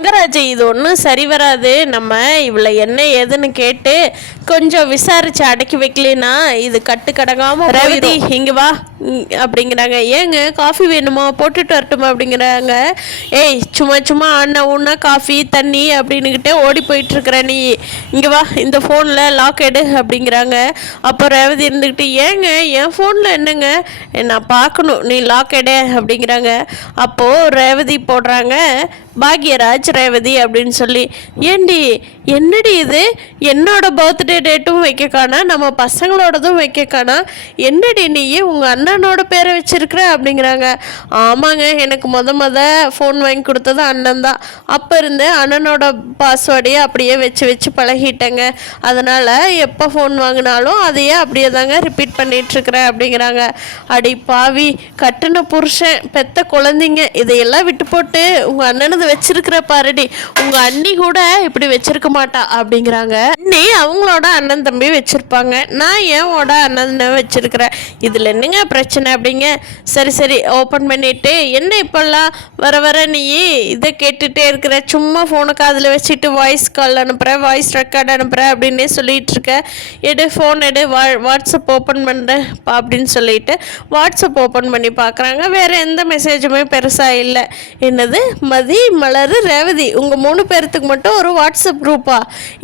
தங்கராஜ் இது ஒன்றும் சரி வராது, நம்ம இவளை என்ன ஏதுன்னு கேட்டு கொஞ்சம் விசாரிச்சு அடக்கி வைக்கலனா இது கட்டு கடங்காம. ரேவதி இங்க வா அப்படிங்கிறாங்க. ஏங்க காஃபி வேணுமா, போட்டுட்டு வரட்டுமா அப்படிங்கிறாங்க. ஏய் சும்மா சும்மா அண்ணன் உன்னா காஃபி தண்ணி அப்படின்னுக்கிட்டே ஓடி போயிட்டுருக்குற நீ, இங்கே வா இந்த ஃபோனில் லாக் எடு அப்படிங்கிறாங்க. அப்போ ரேவதி இருந்துக்கிட்டு ஏங்க என் ஃபோனில் என்னங்க நான் பார்க்கணும், நீ லாக் எடு அப்படிங்கிறாங்க. அப்போது ரேவதி போடுறாங்க பாக்யராஜ் ரேவதி அப்படின்னு சொல்லி. ஏண்டி என்னடி இது, என்னோட பர்த்டே டேட்டும் வைக்க காணா, நம்ம பசங்களோடதும் வைக்க காணா, என்னடி நீயே உங்கள் அண்ணனோட பேரை வச்சிருக்கிற அப்படிங்கிறாங்க. ஆமாங்க, எனக்கு முத ஃபோன் வாங்கி கொடுத்தது அண்ணன் தான், அப்போ இருந்து அண்ணனோட பாஸ்வேர்டையே அப்படியே வச்சு பழகிட்டேங்க, அதனால் எப்போ ஃபோன் வாங்கினாலும் அதையே அப்படியே தாங்க ரிப்பீட் பண்ணிகிட்ருக்குறேன் அப்படிங்கிறாங்க. அடி பாவி, கட்டுன புருஷன் பெத்த குழந்தைங்க இதையெல்லாம் விட்டு போட்டு உங்கள் அண்ணனது வச்சிருக்கிற பாருடி, உங்க அண்ணி கூட இப்படி வச்சிருக்க மாட்டா அப்படிங்கிறாங்க. அண்ணி அவங்களோட அண்ணன் தம்பி வச்சிருப்பாங்க, நான் ஏனோட அண்ணன் வச்சிருக்கிறேன், இதுல என்னங்க பிரச்சனை அப்படிங்க. சரி ஓப்பன் பண்ணிட்டு என்ன இப்பெல்லாம் வர நீ இதை கேட்டுட்டே இருக்கிற, சும்மா ஃபோனை காதில் வச்சுட்டு வாய்ஸ் கால் அனுப்புகிறேன், வாய்ஸ் ரெக்கார்டு அனுப்புகிறேன் அப்படின்னே சொல்லிட்டு இருக்க, எடு ஃபோன் எடு, வாட்ஸ்அப் ஓப்பன் பண்ணுறேன் அப்படின்னு சொல்லிட்டு வாட்ஸ்அப் ஓப்பன் பண்ணி பார்க்குறாங்க. வேறு எந்த மெசேஜுமே பெருசாக இல்லை. என்னது மதி மலர் ரேவதி உங்கள் 3 பேர்த்துக்கு மட்டும் ஒரு வாட்ஸ்அப் குரூப்பா,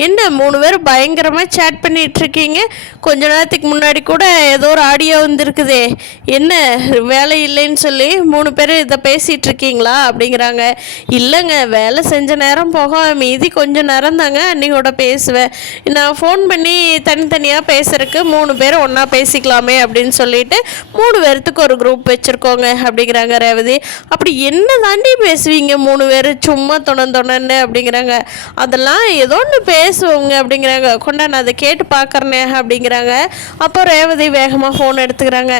என்ன 3 பேர் பயங்கரமாக சேட் பண்ணிகிட்டு இருக்கீங்க, கொஞ்ச நேரத்துக்கு முன்னாடி கூட ஏதோ ஒரு ஆடியோ வந்துருக்குதே, என்ன வேலை இல்லைன்னு சொல்லி 3 பேர் இதை பேசிகிட்டு இருக்கீங்களா அப்படிங்கிறாங்க. இல்லைங்க, வேலை செஞ்ச நேரம் போக மீதி கொஞ்சம் நேரம் தாங்க அன்னியோட பேசுவேன், நான் ஃபோன் பண்ணி தனித்தனியாக பேசுறதுக்கு 3 பேர் ஒன்றா பேசிக்கலாமே அப்படின்னு சொல்லிட்டு 3 பேர்த்துக்கு ஒரு குரூப் வச்சுருக்கோங்க அப்படிங்கிறாங்க ரேவதி. அப்படி என்ன தாண்டி பேசுவீங்க 3 பேர் சும்மா தொணன்னு அப்படிங்கிறாங்க. அதெல்லாம் ஏதோ ஒன்று பேசுவோங்க அப்படிங்கிறாங்க. கொண்டா நான் அதை கேட்டு பார்க்குறேனே அப்படிங்கிறாங்க. அப்போ ரேவதி வேகமாக ஃபோன் எடுத்துக்கிறாங்க.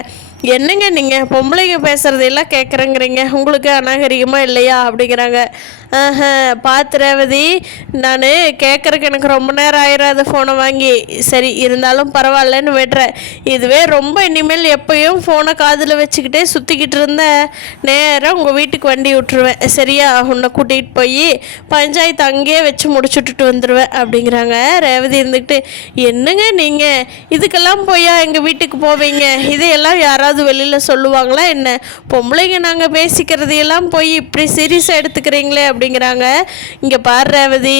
என்னங்க நீங்கள் பொம்பளைங்க பேசுகிறதெல்லாம் கேட்குறேங்கிறீங்க, உங்களுக்கு அநாகரிகமாக இல்லையா அப்படிங்கிறாங்க. பார்த்து ரேவதி, நான் கேட்குறக்கு எனக்கு ரொம்ப நேரம் ஆயிடாது ஃபோனை வாங்கி, சரி இருந்தாலும் பரவாயில்லன்னு விடுறேன், இதுவே ரொம்ப இனிமேல் எப்பயும் ஃபோனை காதில் வச்சுக்கிட்டே சுற்றிக்கிட்டு இருந்தேன், நேராக உங்கள் வீட்டுக்கு வண்டி விட்டுருவேன், சரியா, உன்னை கூட்டிகிட்டு போய் பஞ்சாயத்து அங்கேயே வச்சு முடிச்சுட்டுட்டு வந்துடுவேன் அப்படிங்கிறாங்க. ரேவதி இருந்துக்கிட்டு என்னங்க நீங்கள் இதுக்கெல்லாம் போயா எங்கள் வீட்டுக்கு போவீங்க, இதையெல்லாம் யாராவது வெளியில் சொல்லுவாங்களா என்ன, பொம்பளைங்க நாங்கள் பேசிக்கிறதையெல்லாம் போய் இப்படி சீரியஸாக எடுத்துக்கிறீங்களே அப்படிங்கிறாங்க. இங்கே பாரு ரேவதி,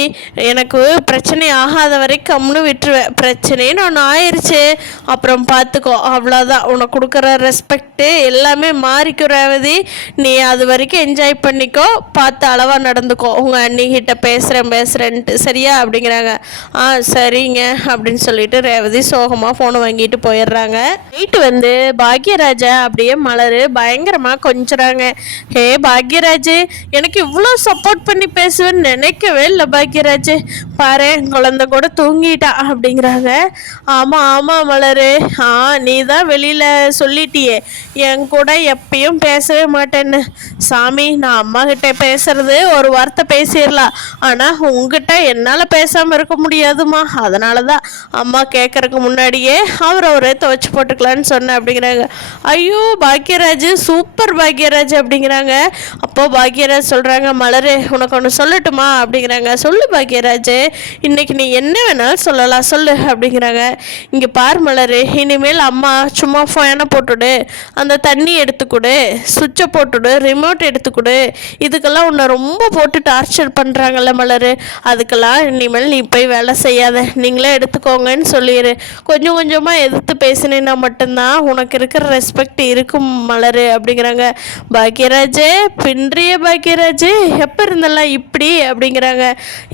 எனக்கு பிரச்சனை ஆகாத வரைக்கும் கம்னு விட்டுருவேன், பிரச்சனைன்னு ஒன்று ஆயிடுச்சு அப்புறம் பார்த்துக்கோ, அவ்வளோதான், உனக்கு கொடுக்குற ரெஸ்பெக்டு எல்லாமே மாறிக்கும் ரேவதி, நீ அது வரைக்கும் என்ஜாய் பண்ணிக்கோ, பார்த்து அளவாக நடந்துக்கோ, உங்கள் அண்ணிக்கிட்ட பேசுகிறேன்ட்டு சரியா அப்படிங்கிறாங்க. சரிங்க அப்படின்னு சொல்லிட்டு ரேவதி சோகமாக ஃபோனை வாங்கிட்டு போயிடுறாங்க. நைட்டு வந்து பாக்யராஜா அப்படியே மலர் பயங்கரமாக கொஞ்சுறாங்க. ஹே பாக்யராஜ், எனக்கு இவ்வளோ சப்போர்ட் பண்ணி பேசுவேன்னு நினைக்கவே இல்லை பாக்யராஜ், பாரு குழந்தை கூட தூங்கிட்டா அப்படிங்கிறாங்க. ஆமாம் மலர், நீ தான் வெளியில் சொல்லிட்டியே என் கூட எப்பயும் பேசவே மாட்டேன்னு, சாமி நான் அம்மா கிட்ட பேசுறது ஒரு வார்த்தை பேசிடலாம், ஆனால் உங்ககிட்ட என்னால் பேசாமல் இருக்க முடியாதுமா, அதனால தான் அம்மா கேட்குறக்கு முன்னாடியே அவரே துவைச்சி போட்டுக்கலான்னு சொன்னேன் அப்படிங்கிறாங்க. ஐயோ பாக்யராஜ் சூப்பர் பாக்யராஜ் அப்படிங்கிறாங்க. அப்போது பாக்யராஜ் சொல்கிறாங்க, மலர் உனக்கு ஒன்று சொல்லட்டுமா அப்படிங்கிறாங்க. சொல்லு பாக்யராஜ், இன்னைக்கு நீ என்ன வேணாலும் சொல்லலாம், சொல்லு அப்படிங்கிறாங்க. இங்கே பார் மலர், இனிமேல் அம்மா சும்மா ஃபேனை போட்டுடு, அந்த தண்ணி எடுத்துக்கொடு, சுவிட்சை போட்டுடு, ரிமோட் எடுத்துக்கொடு, இதுக்கெல்லாம் உன்னை ரொம்ப போட்டு டார்ச்சர் பண்ணுறாங்கல்ல மலர், அதுக்கெல்லாம் இனிமேல் நீ போய் வேலை செய்யாத, நீங்களே எடுத்துக்கோங்கன்னு சொல்லிடு, கொஞ்சம் கொஞ்சமாக எதிர்த்து பேசினேன்னா மட்டும்தான் உனக்கு இருக்கிற ரெஸ்பெக்ட் இருக்கும் மலர் அப்படிங்கிறாங்க. பாக்யராஜ் பின்றிய பாக்யராஜ், எப்போ இருந்தெல்லாம் இப்படி அப்படிங்கிறாங்க.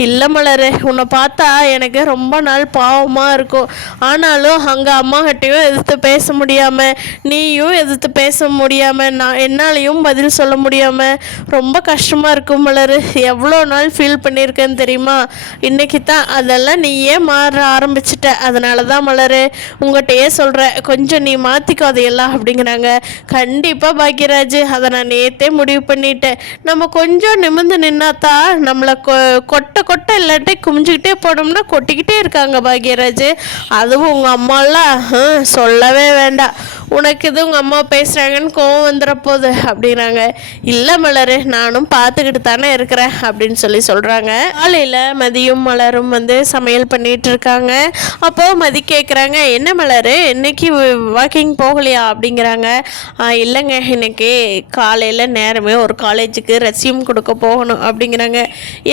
இல்லை மலர், உன்னை பார்த்தா எனக்கு ரொம்ப நாள் பாவமாக இருக்கும், ஆனாலும் அங்கே அம்மாகிட்டையும் எதிர்த்து பேச முடியாமல், நீயும் எதிர்த்து பேச முடியாமல், நான் என்னாலையும் பதில் சொல்ல முடியாமல் ரொம்ப கஷ்டமாக இருக்கும் மலர், எவ்வளோ நாள் ஃபீல் பண்ணியிருக்கேன்னு தெரியுமா, இன்றைக்கி தான் அதெல்லாம் நீயே மாற ஆரம்பிச்சிட்ட, அதனால தான் மலர் உங்கள்கிட்டயே சொல்கிறேன், கொஞ்சம் நீ மாற்றிக்கோ அதையெல்லாம் அப்படிங்கிறாங்க. கண்டிப்பாக பாக்யராஜ், அதை நான் நேற்றே முடிவு பண்ணிட்டேன், நம்ம கொஞ்சம் நிமிர்ந்து நின்னாத்தா நம்மளை கொட்டை இல்லாட்டி குமிஞ்சிக்கிட்டே போனோம்னா கொட்டிக்கிட்டே இருக்காங்க பாக்யராஜ், அதுவும் உங்கள் அம்மாலாம் சொல்லவே வேண்டாம், உனக்கு இது உங்கள் அம்மா பேசுகிறாங்கன்னு கோவம் வந்துட போகுது அப்படிங்கிறாங்க. இல்லை மலர், நானும் பார்த்துக்கிட்டு தானே இருக்கிறேன் அப்படின்னு சொல்கிறாங்க. காலையில் மதியும் மலரும் வந்து சமையல் பண்ணிகிட்டு இருக்காங்க. அப்போது மதி கேட்குறாங்க, என்ன மலர் இன்னைக்கு வாக்கிங் போகலையா அப்படிங்கிறாங்க. இல்லைங்க, இன்னைக்கு காலையில் நேரமே ஒரு காலேஜுக்கு ரெஸ்யூம் கொடுக்க போகணும் அப்படிங்கிறாங்க.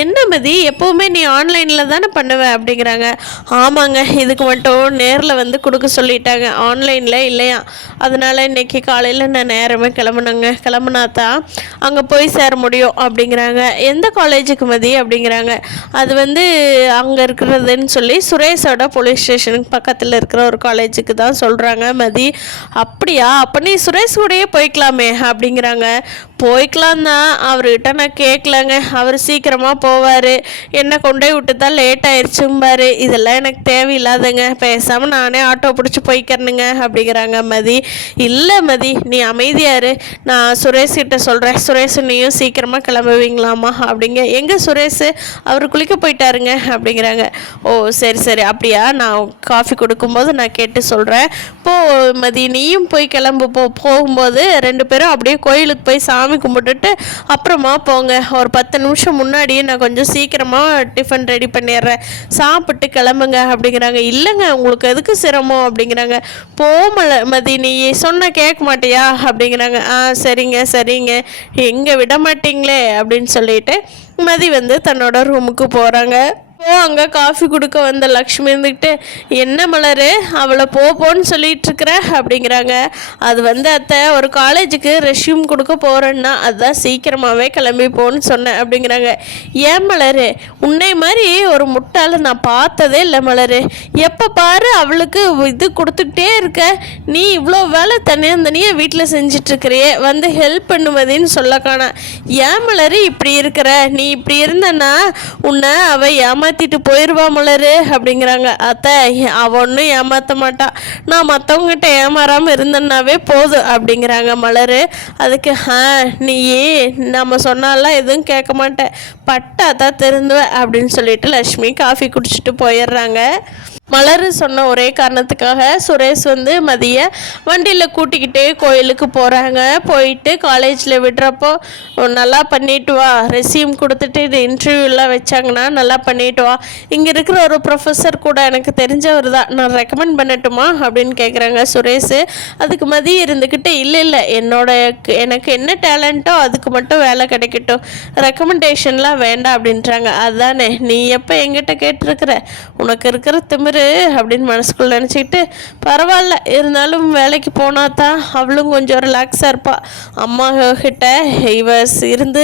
என்ன மதி, எப்போவுமே நீ ஆன்லைனில் தானே பண்ணுவேன் அப்படிங்கிறாங்க. ஆமாங்க, இதுக்கு மட்டும் நேரில் வந்து கொடுக்க சொல்லிட்டாங்க, ஆன்லைனில் இல்லையா, அதனால் இன்றைக்கி காலையில் நான் நேரமே கிளம்புனா தான் அங்கே போய் சேர முடியும் அப்படிங்கிறாங்க. எந்த காலேஜுக்கு மதி அப்படிங்கிறாங்க. அது வந்து அங்கே இருக்கிறதுன்னு சொல்லி சுரேஷோட போலீஸ் ஸ்டேஷனுக்கு பக்கத்தில் இருக்கிற ஒரு காலேஜுக்கு தான் சொல்கிறாங்க மதி. அப்படியா, அப்போ நீ சுரேஷ் கூடயே போய்க்கலாமே அப்படிங்கிறாங்க. போய்க்கலாம் தான், அவர்கிட்ட நான் கேட்கலங்க, அவர் சீக்கிரமாக போவார், என்னை கொண்டு போய் விட்டு தான் லேட் ஆயிடுச்சும்பாரு. இதெல்லாம் எனக்கு தேவையில்லாதங்க, பேசாமல் நானே ஆட்டோ பிடிச்சி போய்க்கிறனுங்க அப்படிங்கிறாங்க மதி. இல்லை மதி, நீ அமைதியாரு, நான் சுரேஷ் கிட்ட சொல்கிறேன், சுரேஷ் நீயும் சீக்கிரமாக கிளம்புவீங்களாமா அப்படிங்க. எங்கே சுரேஷ், அவர் குளிக்க போயிட்டாருங்க அப்படிங்கிறாங்க. ஓ சரி சரி, அப்படியா, நான் காஃபி கொடுக்கும்போது நான் கேட்டு சொல்கிறேன். போ மதி, நீயும் போய் கிளம்பு. போகும்போது 2 பேரும் அப்படியே கோயிலுக்கு போய் சாமி கும்பிட்டுட்டு அப்புறமா போங்க. ஒரு 10 நிமிஷம் முன்னாடியே நான் கொஞ்சம் சீக்கிரமாக டிஃபன் ரெடி பண்ணிடுறேன், சாப்பிட்டு கிளம்புங்க அப்படிங்கிறாங்க. இல்லைங்க, உங்களுக்கு எதுக்கு சிரமம் அப்படிங்கிறாங்க. மதி, நீ சொன்ன கேட்க மாட்டியா அப்படிங்கிறாங்க. சரிங்க சரிங்க, எங்கே விட மாட்டிங்களே அப்படின்னு சொல்லிட்டு மதி வந்து தன்னோட ரூமுக்கு போகிறாங்க. அங்கே காஃபி கொடுக்க வந்த லக்ஷ்மி இருந்துக்கிட்டு, என்ன மலர் அவளை போன்னு சொல்லிட்டு இருக்கிற அப்படிங்கிறாங்க. அது வந்து அத்தை, ஒரு காலேஜுக்கு ரெஸ்யூம் கொடுக்க போகிறேன்னா அதுதான் சீக்கிரமாகவே கிளம்பி போன்னு சொன்னேன் அப்படிங்கிறாங்க. ஏன் மலர், உன்னை மாதிரி ஒரு முட்டாளை நான் பார்த்ததே இல்லை மலர், எப்போ பாரு அவளுக்கு இது கொடுத்துக்கிட்டே இருக்க, நீ இவ்வளோ வேலை தனியாக வீட்டில் செஞ்சிட்ருக்கிறியே, வந்து ஹெல்ப் பண்ணுவதுன்னு சொல்ல காணா. ஏன் மலர் இப்படி இருக்கிற, நீ இப்படி இருந்தன்னா உன்னை அவள் ஏமாத்திட்டு போயிடுவா மலரு அப்படிங்கிறாங்க. அத்தை, அவ ஒன்றும் ஏமாற்ற மாட்டா, நான் மற்றவங்ககிட்ட ஏமாறாமல் இருந்தேன்னாவே போதும் அப்படிங்கிறாங்க மலரு. அதுக்கு நீயே நம்ம சொன்னாலாம் எதுவும் கேட்க மாட்டேன், பட்டா தான் திருந்துவேன் அப்படின்னு சொல்லிட்டு லக்ஷ்மி காஃபி குடிச்சிட்டு போயிடுறாங்க. மலர் சொன்ன ஒரே காரணத்துக்காக சுரேஷ் வந்து மதிய வண்டியில் கூட்டிக்கிட்டே கோயிலுக்கு போகிறாங்க. போயிட்டு காலேஜில் விடுறப்போ நல்லா பண்ணிட்டு வா, ரெஸ்யூம் கொடுத்துட்டு இது இன்டர்வியூலாம் வச்சாங்கன்னா நல்லா பண்ணிட்டு வா, இங்கே இருக்கிற ஒரு ப்ரொஃபஸர் கூட எனக்கு தெரிஞ்சவர் தான், நான் ரெக்கமெண்ட் பண்ணட்டுமா அப்படின்னு கேட்குறாங்க சுரேஷ். அதுக்கு மதி இருந்துக்கிட்டு, இல்லை எனக்கு என்ன டேலண்ட்டோ அதுக்கு மட்டும் வேலை கிடைக்கட்டும், ரெக்கமெண்டேஷன்லாம் வேண்டாம் அப்படின்றாங்க. அதுதானே நீ எப்போ எங்கிட்ட கேட்டிருக்கிற, உனக்கு இருக்கிற திமிரு அப்படின்னு மனசுக்குள்ள நினச்சிக்கிட்டு, பரவாயில்ல இருந்தாலும் வேலைக்கு போனா தான் அவளும் கொஞ்சம் ரிலாக்ஸாக இருப்பாள், அம்மா கிட்ட இவ இருந்து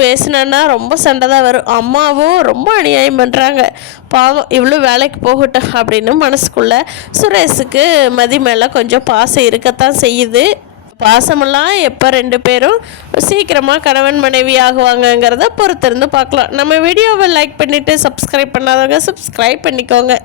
பேசினா ரொம்ப சண்டை தான் வரும், அம்மாவும் ரொம்ப அநியாயம் பண்ணுறாங்க, பாவம் இவ்வளோ வேலைக்கு போகட்டும் அப்படின்னு மனசுக்குள்ள சுரேஷுக்கு மதி மேலே கொஞ்சம் பாசம் இருக்கத்தான் செய்யுது. பாசமெல்லாம் எப்போ 2 பேரும் சீக்கிரமாக கணவன் மனைவி ஆகுவாங்கங்கிறத பொறுத்திருந்து பார்க்கலாம். நம்ம வீடியோவை லைக் பண்ணிவிட்டு சப்ஸ்கிரைப் பண்ணாதவங்க சப்ஸ்கிரைப் பண்ணிக்கோங்க.